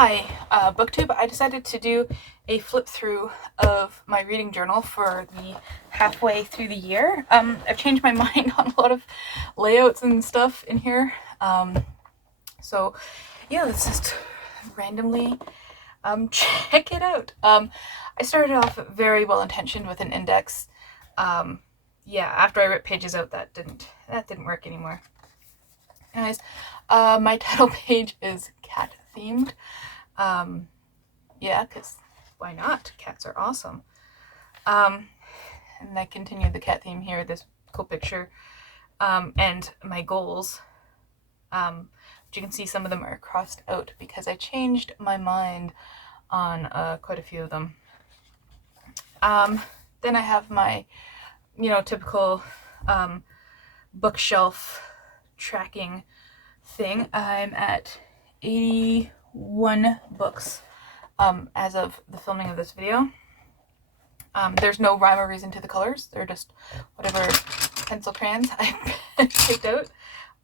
Hi, BookTube. I decided to do a flip through of my reading journal for the halfway through the year. I've changed my mind on a lot of layouts and stuff in here. So yeah, let's just randomly check it out. I started off very well intentioned with an index. Yeah, after I ripped pages out, that didn't work anymore. Anyways, my title page is cat themed. Yeah, because why not? Cats are awesome. And I continue the cat theme here, this cool picture, and my goals. But you can see some of them are crossed out because I changed my mind on quite a few of them. Then I have my, typical bookshelf tracking thing. I'm at 81 books as of the filming of this video. There's no rhyme or reason to the colors. They're just whatever pencil crayons I picked out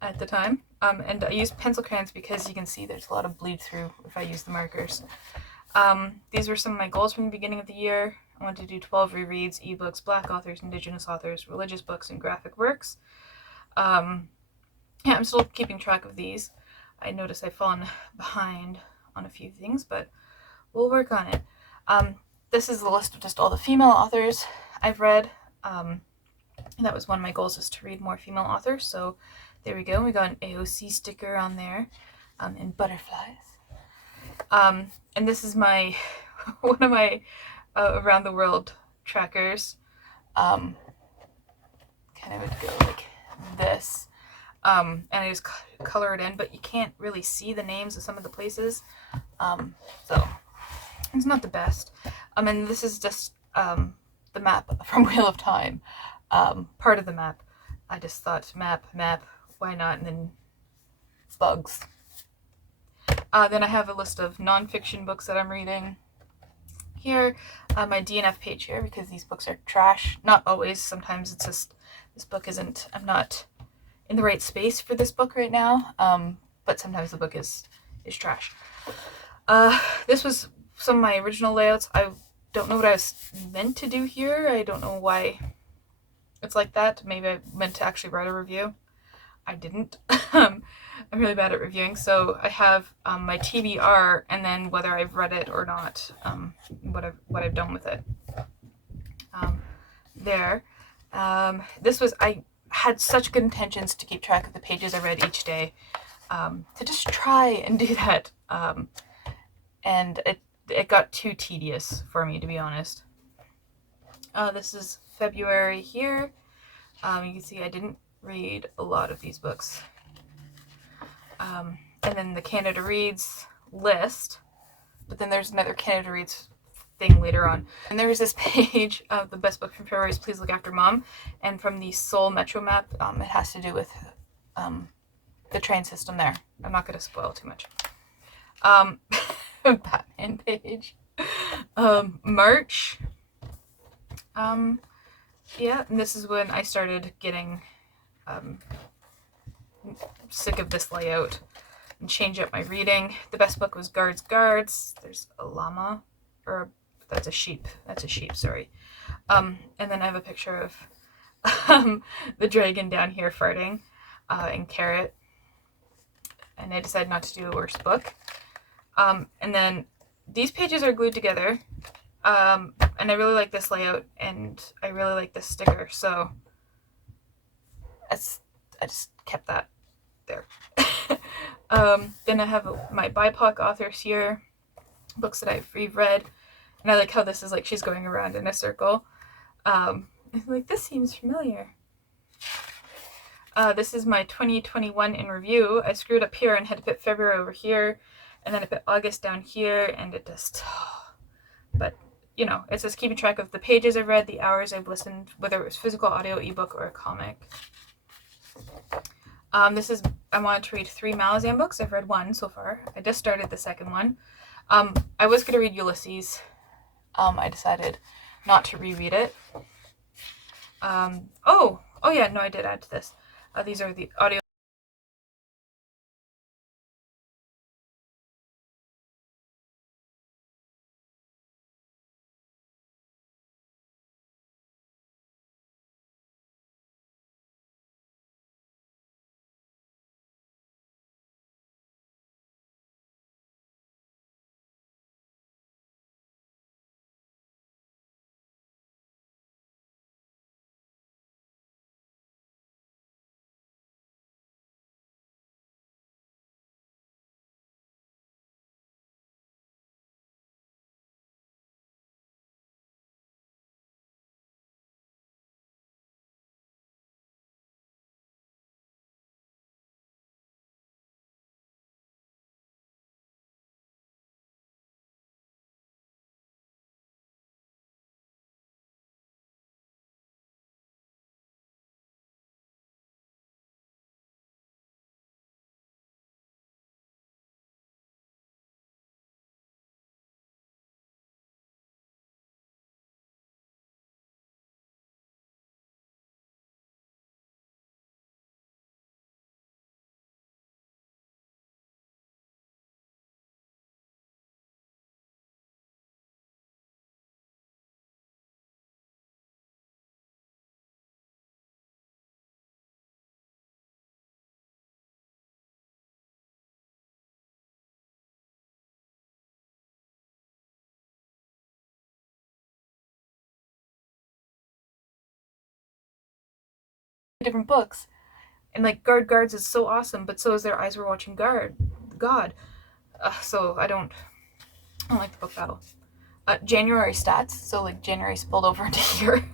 at the time. And I use pencil crayons because you can see there's a lot of bleed through if I use the markers. These were some of my goals from the beginning of the year. I wanted to do 12 rereads, ebooks, Black authors, Indigenous authors, religious books, and graphic works. Yeah, I'm still keeping track of these. I notice I've fallen behind on a few things, but we'll work on it. This is the list of just all the female authors I've read. That was one of my goals, is to read more female authors. So there we go. We got an AOC sticker on there, and butterflies. And this is my one of my around the world trackers. Kind of would go like this. And I just color it in, but you can't really see the names of some of the places. So it's not the best. And this is just the map from Wheel of Time. Part of the map. I just thought map, why not? And then bugs. Then I have a list of nonfiction books that I'm reading. Here, my DNF page here, because these books are trash. Not always. Sometimes it's just, this book isn't, I'm not in the right space for this book right now. But sometimes the book is trash. This was some of my original layouts. I don't know what I was meant to do here. I don't know why it's like that. Maybe I meant to actually write a review. I didn't. I'm really bad at reviewing, so I have my TBR and then whether I've read it or not, what I've done with it. There. I had such good intentions to keep track of the pages I read each day, to just try and do that, and it got too tedious for me, to be honest. This is February here. You can see I didn't read a lot of these books. And then the Canada Reads list, but then there's another Canada Reads thing later on. And there was this page of the best book from February is Please Look After Mom, and from the Seoul Metro map, it has to do with the train system there. I'm not going to spoil too much. Batman page. March. Yeah, and this is when I started getting sick of this layout and change up my reading. The best book was Guards. There's a llama, or that's a sheep. Sorry. And then I have a picture of the dragon down here farting, and Carrot. And I decided not to do a worse book. And then these pages are glued together. And I really like this layout, and I really like this sticker, so I just kept that there. Then I have my BIPOC authors here, books that I've reread, and I like how this is like she's going around in a circle. Like, this seems familiar. This is my 2021 in review. I screwed up here and had to put February over here, and then I put August down here, and it just, but it's just keeping track of the pages I've read, the hours I've listened, whether it was physical, audio, ebook, or a comic. I wanted to read 3 Malazan books. I've read 1 so far. I just started the second one. I was going to read Ulysses. I decided not to reread it. Oh yeah, no, I did add to this. These are the audio different books. And like Guards is so awesome, but so is Their Eyes Were Watching God. So I don't like the book battle. January stats, so like January spilled over into here.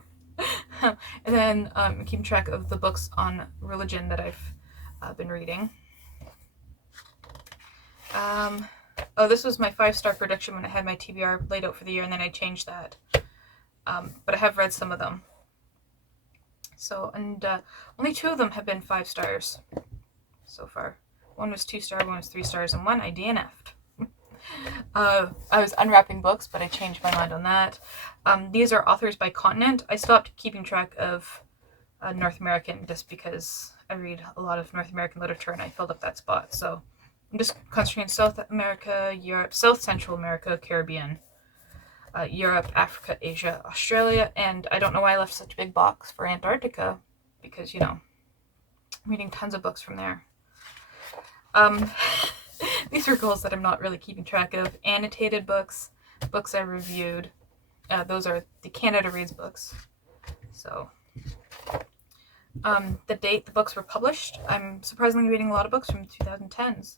And then keeping track of the books on religion that I've been reading. Oh, this was my 5-star prediction when I had my TBR laid out for the year, and then I changed that. But I have read some of them. So, and only 2 of them have been 5 stars so far. One was 2 star, one was 3 stars, and one I DNF'd. I was unwrapping books, but I changed my mind on that. These are authors by continent. I stopped keeping track of North American just because I read a lot of North American literature and I filled up that spot. So I'm just concentrating on South America, Europe, South Central America, Caribbean, Europe, Africa, Asia, Australia, and I don't know why I left such a big box for Antarctica because, you know, I'm reading tons of books from there. These are goals that I'm not really keeping track of. Annotated books, books I reviewed. Those are the Canada Reads books. So, the date the books were published. I'm surprisingly reading a lot of books from 2010s.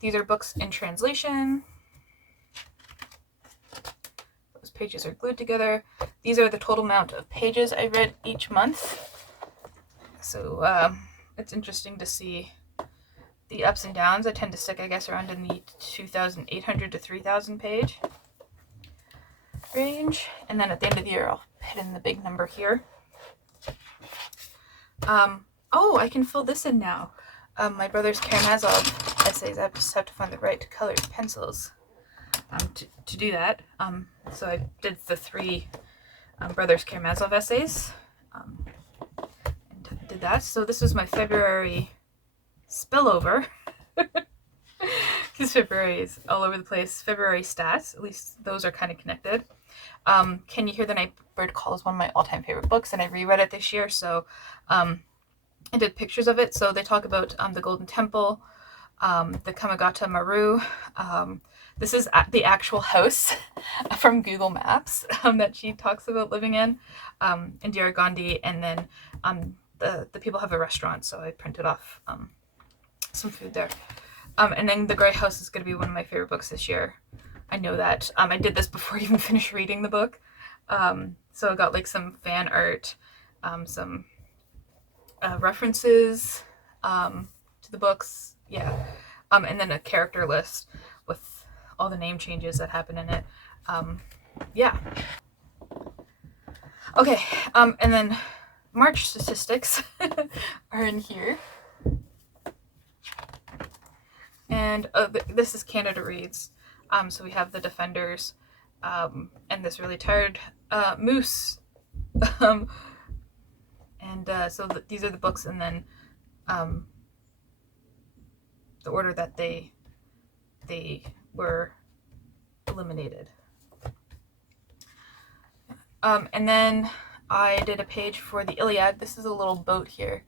These are books in translation. Those pages are glued together. These are the total amount of pages I read each month. So, it's interesting to see the ups and downs. I tend to stick, I guess, around in the 2,800 to 3,000 page range. And then at the end of the year, I'll put in the big number here. Oh, I can fill this in now. My brother's Karamazov essays. I just have to find the right colored pencils to do that. So I did the 3 brothers Karamazov essays. And did that. So this was my February spillover. Because February is all over the place. February stats, at least those are kind of connected. Can You Hear the Night Bird Call is one of my all-time favorite books, and I reread it this year, so I did pictures of it. So they talk about the Golden Temple, the Kamagata Maru. This is the actual house from Google Maps that she talks about living in Indira Gandhi, and then the people have a restaurant, so I printed off some food there. And then The Grey House is going to be one of my favorite books this year. I know that. I did this before I even finished reading the book. So I got like some fan art, some references to the books. Yeah. And then a character list with all the name changes that happen in it. Yeah. Okay. And then March statistics are in here. And this is Canada Reads. So we have The Defenders, and this really tired moose. So these are the books, and then the order that they were eliminated. And then I did a page for the Iliad. This is a little boat here,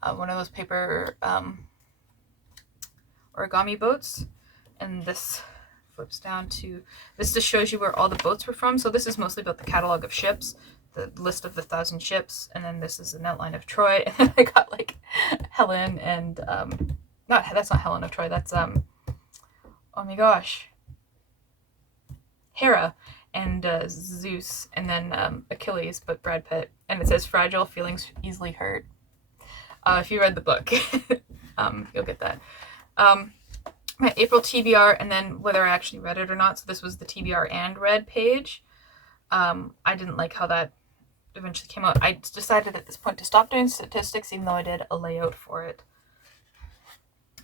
one of those paper origami boats, and this flips down to, this just shows you where all the boats were from. So this is mostly about the catalog of ships, the list of the 1,000 ships, and then this is an outline of Troy, and then I got like Helen and that's not Helen of Troy, that's oh my gosh, Hera and Zeus, and then Achilles, but Brad Pitt, and it says fragile, feelings easily hurt. If you read the book, you'll get that. My April TBR, and then whether I actually read it or not. So this was the TBR and read page. I didn't like how that eventually came out. I decided at this point to stop doing statistics, even though I did a layout for it.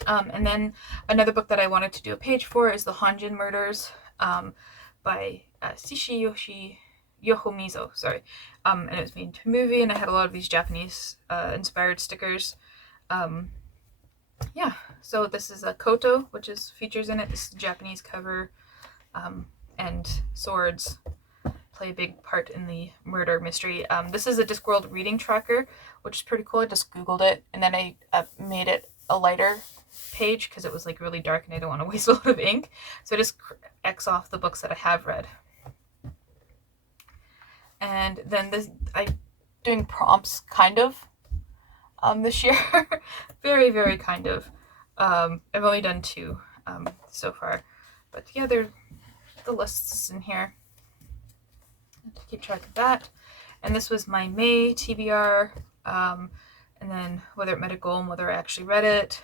And then another book that I wanted to do a page for is the Hanjin Murders by Shishi Yoshimizu. Sorry. And it was made into a movie, and I had a lot of these Japanese inspired stickers. Yeah, so this is a Koto, which is features in it. This is the Japanese cover, and swords play a big part in the murder mystery. This is a Discworld reading tracker, which is pretty cool. I just Googled it, and then I made it a lighter page because it was like really dark and I don't want to waste a lot of ink. So I just X off the books that I have read. And then this, I doing prompts, kind of, this year. Very, very kind of. I've only done 2 so far. But yeah, there's the lists in here to keep track of that. And this was my May TBR, and then whether it met a goal and whether I actually read it.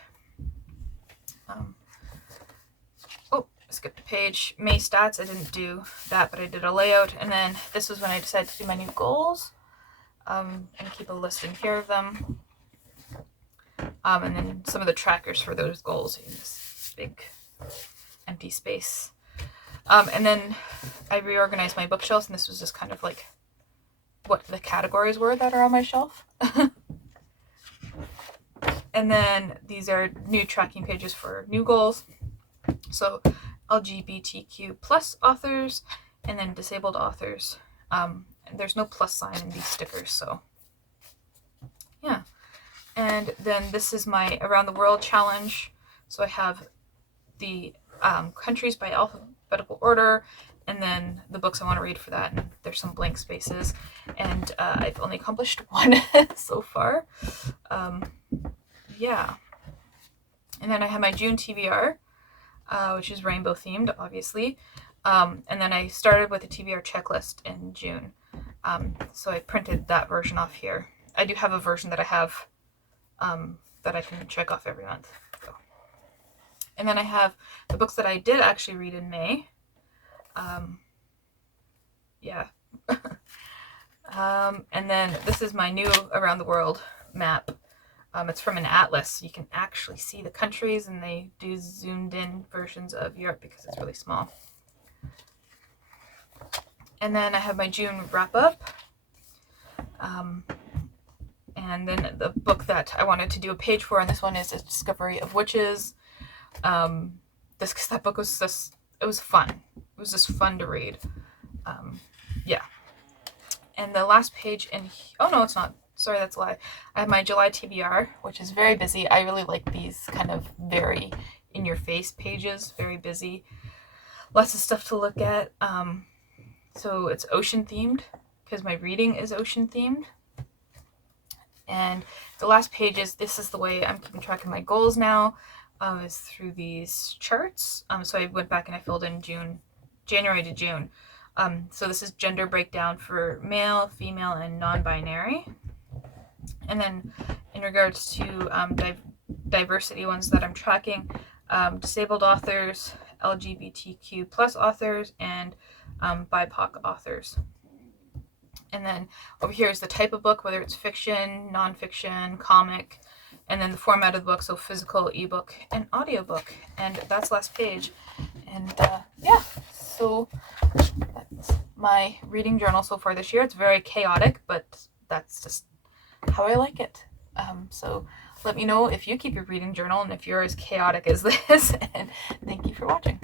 Oh, I skipped a page. May stats, I didn't do that, but I did a layout. And then this was when I decided to do my new goals, and keep a list in here of them. And then some of the trackers for those goals in this big empty space. And then I reorganized my bookshelves, and this was just kind of like what the categories were that are on my shelf. And then these are new tracking pages for new goals. So LGBTQ plus authors, and then disabled authors. And there's no plus sign in these stickers, so yeah. And then this is my Around the World challenge. So I have the countries by alphabetical order, and then the books I want to read for that. And there's some blank spaces, and I've only accomplished 1 so far. Yeah. And then I have my June TBR, which is rainbow themed, obviously. And then I started with a TBR checklist in June. So I printed that version off here. I do have a version that I have that I can check off every month. So. And then I have the books that I did actually read in May. Yeah. And then this is my new Around the World map. It's from an atlas. You can actually see the countries, and they do zoomed in versions of Europe because it's really small. And then I have my June wrap up. And then the book that I wanted to do a page for, and this one is A Discovery of Witches. That book was just, it was fun. It was just fun to read. Yeah. And the last page oh no, it's not. Sorry, that's a lie. I have my July TBR, which is very busy. I really like these kind of very in-your-face pages, very busy. Lots of stuff to look at. So it's ocean themed because my reading is ocean themed. And the last pages, this is the way I'm keeping track of my goals now, is through these charts. So I went back and I filled in January to June. So this is gender breakdown for male, female, and non-binary. And then in regards to diversity ones that I'm tracking, disabled authors, LGBTQ plus authors, and BIPOC authors. And then over here is the type of book, whether it's fiction, nonfiction, comic, and then the format of the book, so physical, ebook, and audiobook. And that's the last page. And yeah, so that's my reading journal so far this year. It's very chaotic, but that's just how I like it. So let me know if you keep your reading journal and if you're as chaotic as this. And thank you for watching.